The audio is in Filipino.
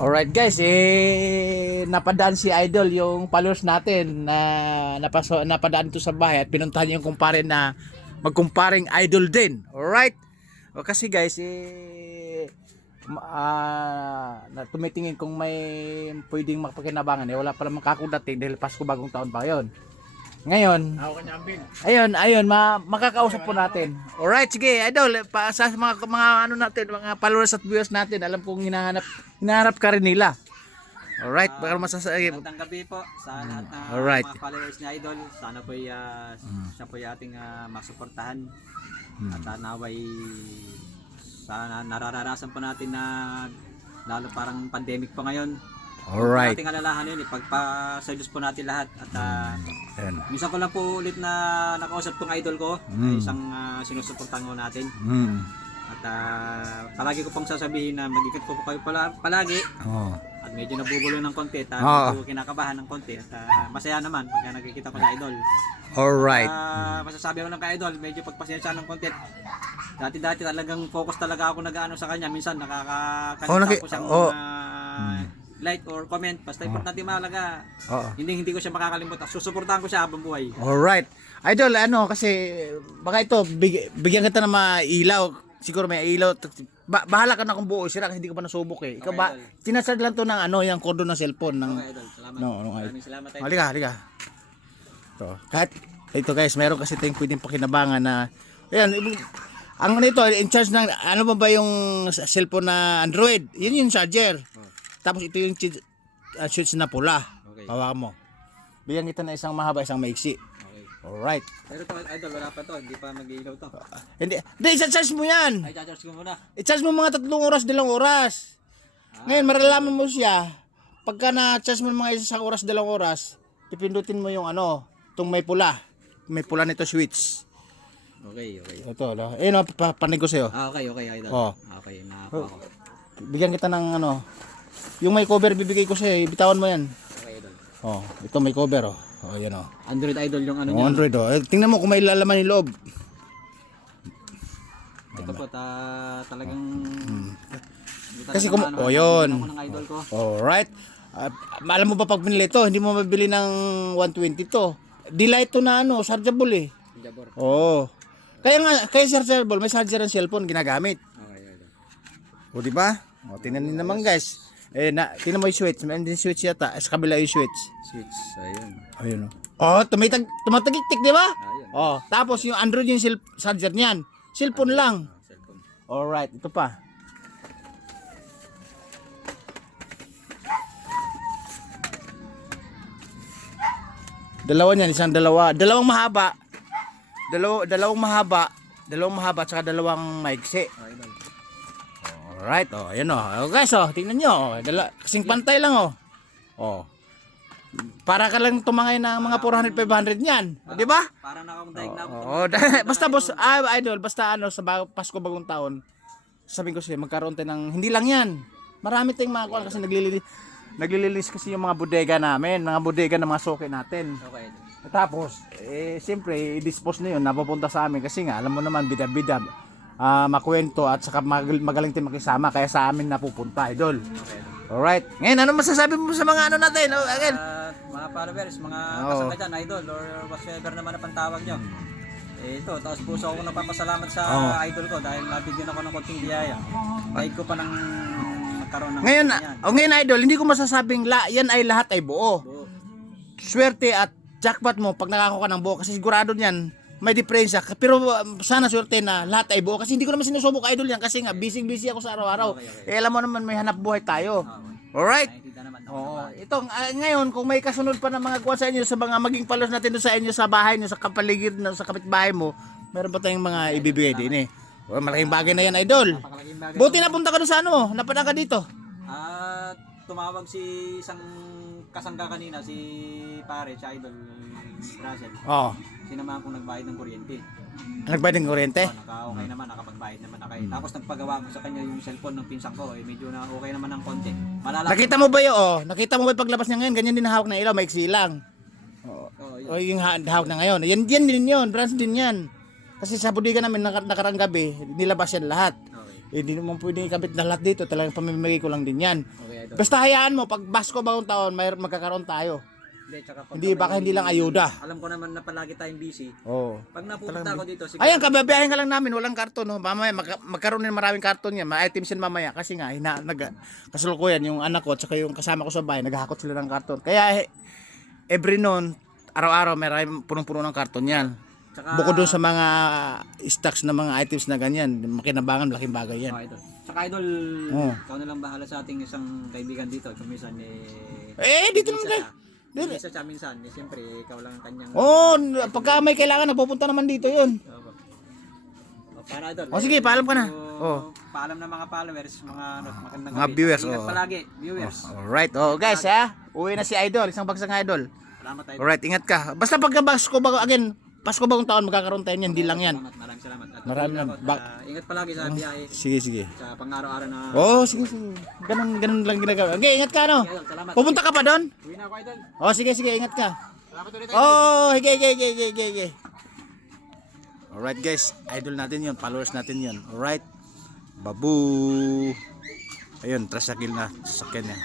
Alright guys, napadaan si Idol yung followers natin na napadaan ito sa bahay at pinuntahan yung kumpare na magkumparing Idol din. Alright? O kasi guys, tumitingin kung may pwedeng makapakinabangan. Wala pa namang kakudating dahil Pasko bagong taon pa yon. Ngayon, ayun, makakausap po natin. Alright, sige, Idol, sa mga ano natin, mga followers at viewers natin, alam kong hinahanap ka rin nila. Alright, baka masasabi. Magandang gabi po sa lahat ng Alright. mga followers ni Idol. Sana po siya po ating masuportahan. At naway sana nararanasan po natin na lalo parang pandemic pa ngayon. Alright. Ating alalahan yun, ipagpa-sa Diyos po natin lahat. At minsan ko lang po ulit na nakausap tong idol ko, isang sinusuportahan ko natin. At palagi ko pong sasabihin na mag-ikot po kayo palagi. At medyo nabubulo ng konti at medyo kinakabahan ng konti. At masaya naman pagka nakikita ko sa idol. Alright. Masasabi ko lang kay idol, medyo pagpasensya ng konti. Dati talagang focus talaga ako nag-ano sa kanya. Minsan nakakakalita ko siyang like or comment, basta importante mahalaga. Hindi ko siya makakalimutan. Susuportahan ko siya habang buhay. Alright. Idol, kasi baka ito bigyan kita ng mailaw. Siguro may ilaw. Bahala ka na kung buo sira kasi hindi ko pa nasubok eh. Ikaw ba sinasad lang to ng yung cordon ng cellphone ng Okay, idol. Salamat. Maraming salamat idol. Halika. To. Kahit ito guys, meron kasi tayong pwedeng pakinabangan na ayan, ang nito in charge ng ano ba yung cellphone na Android. Yun yung charger. Tapos ito yung switch na pula. Okay. Hawakan mo. Bigyan kita na isang mahaba, isang maiksi. Okay. Alright. Pero to idol, wala pa to, hindi pa mag-iilaw to. Hindi, i-charge mo yan. Ay, charge ko muna. I-charge mo mga 3 oras, 2 oras. Ngayon, maralaman mo siya. Pagka na-charge mo mga 1 oras, 2 oras, pipindutin mo yung itong may pula. May pula nito switch. Okay. Ito, panig ko sa'yo. Okay, idol. Oh. Okay, nakakuha ko. Bigyan kita ng yung may cover bibigay ko sa'yo, bitawan mo yan. Okay, idol. Ito may cover, yan Android idol yung ano niya. Android, tingnan mo kung may lalaman yung loob. Ito po, talagang... Kasi yun. Ng idol ko. Alright. Alam mo ba pag binili ito, hindi mo mabili ng 120 to. Delight to na chargeable eh. Jabor. Kaya chargeable, may charger ang cellphone ginagamit. Okay, idol. O di ba? Tingnan niyo naman guys. Tingnan mo yung switch, may din switch yata, sa kabila yung switch. Switch, ayun. Ayun tumatagiktik, di ba? Ayun. Tapos yung Android yung charger niyan. Cellphone lang. Cellphone. Alright, ito pa. Dalawa niyan, dalawang mahaba. Dalawang mahaba at saka dalawang maigsi. Idol. Alright, ayan guys, tingnan nyo. Kasing pantay lang para ka lang tumangay ng mga 400-500 niyan. Di ba? Para nakakadaig na ako. Basta boss, idol, basta sa Pasko bagong taon, sabihin ko sa'yo, magkaroon tayo ng, hindi lang yan. Marami tayong mga kuwan kasi naglilinis kasi yung mga bodega namin, mga bodega ng mga suki natin. Okay. Tapos, siyempre, i-dispose na yun, napupunta sa amin kasi nga, alam mo naman, bida-bida, makwento at saka magaling tayo makisama, kaya sa amin napupunta, idol. Okay. Alright. Ngayon, ano masasabi mo sa mga natin? Again. Mga followers, mga kasama dyan, idol, or whatsoever naman na pantawag nyo. Ito, taos puso ako napapasalamat sa idol ko dahil nabigyan ako ng konting biyaya. Kahit ko pa nang magkaroon ng ngayon idol, hindi ko masasabing yan ay lahat ay buo. Swerte at jackpot mo pag nakako ka ng buo kasi sigurado niyan may diferensya. Pero sana swerte na lahat ay buo kasi hindi ko naman sinusubok idol yan kasi nga busy ako sa araw-araw. Alam mo naman may hanap buhay tayo. Alright? Ngayon kung may kasunod pa ng mga kuwan sa inyo sa mga maging followers natin doon sa inyo sa bahay nyo, sa kapaligid, sa kapitbahay mo, meron pa tayong mga ibibigay din eh. Malaking bagay na yan idol. Buti napunta ka doon sa napadaan ka dito. Tumawag si isang kasangga kanina, si pare, si idol Russell. Sinamahan kong nagbayad ng kuryente. Nagbayad ng kuryente? Okay naman, nakapagbayad naman ako. Tapos nagpagawa ko sa kanya yung cellphone ng pinsan ko, medyo na okay naman ng konti. Nakita mo ba yun? Nakita mo ba yung paglabas niya ngayon? Ganyan din hawak ng ilaw, maiksi lang. Yung hawak na ngayon. Yan din yun, branch din yan. Kasi sa bodega namin nakarang gabi, nilabas yan lahat. Hindi naman pwede ikabit na lahat dito. Talagang pamimigay ko lang din yan. Okay, idol. Basta hayaan mo, pag Basko bagong taon, magkakaroon tayo. Tsaka pag Hindi, baka hindi lang ayuda. Alam ko naman na palagi tayong busy. Oo. Pag napupunta ako dito, sige. Ayan, kababiyahin ka lang namin, walang karton. No? Mamaya, magkaroon din maraming karton yan. Ma-items yan mamaya. Kasi nga, kasulukuyan yung anak ko at saka yung kasama ko sa bahay, naghahakot sila ng karton. Kaya, every noon, araw-araw, maraming punong-puno ng karton yan. Tsaka, Bukod doon sa mga stocks na mga items na ganyan, makinabangan, malaking bagay yan. Idol. Tsaka idol, Oo. ikaw na lang bahala sa ating isang kaibigan dito. Kumisan Dito naman kayo. Hindi siya siya minsan. Siyempre, ikaw lang ang kanyang... Pagka may kailangan, nagpupunta naman dito yun. Para idol. Sige, paalam ka na. Paalam ng mga followers, mga magandang Mga gabi. viewers, Ingat palagi, viewers. Alright, guys ha. Uwi na si Idol, isang bagsang Idol. Salamat idol. Alright, ingat ka. Basta pagka Pasko bagong taon, magkakaroon tayo niyan, hindi lang yan. Maraming salamat. At Maraming ingat palagi sa biyahe. Sige. Sa pang-araw-araw na... Sige. Ganun lang ginagawa. Okay, ingat ka no. Idol, salamat. Pupunta ka pa doon? Uwi na ako idol. Sige, ingat ka. Salamat ulit. Hige. Alright guys, idol natin yun, followers natin yun. Alright. Babu. Ayun, tricycle na, sasakyan niya.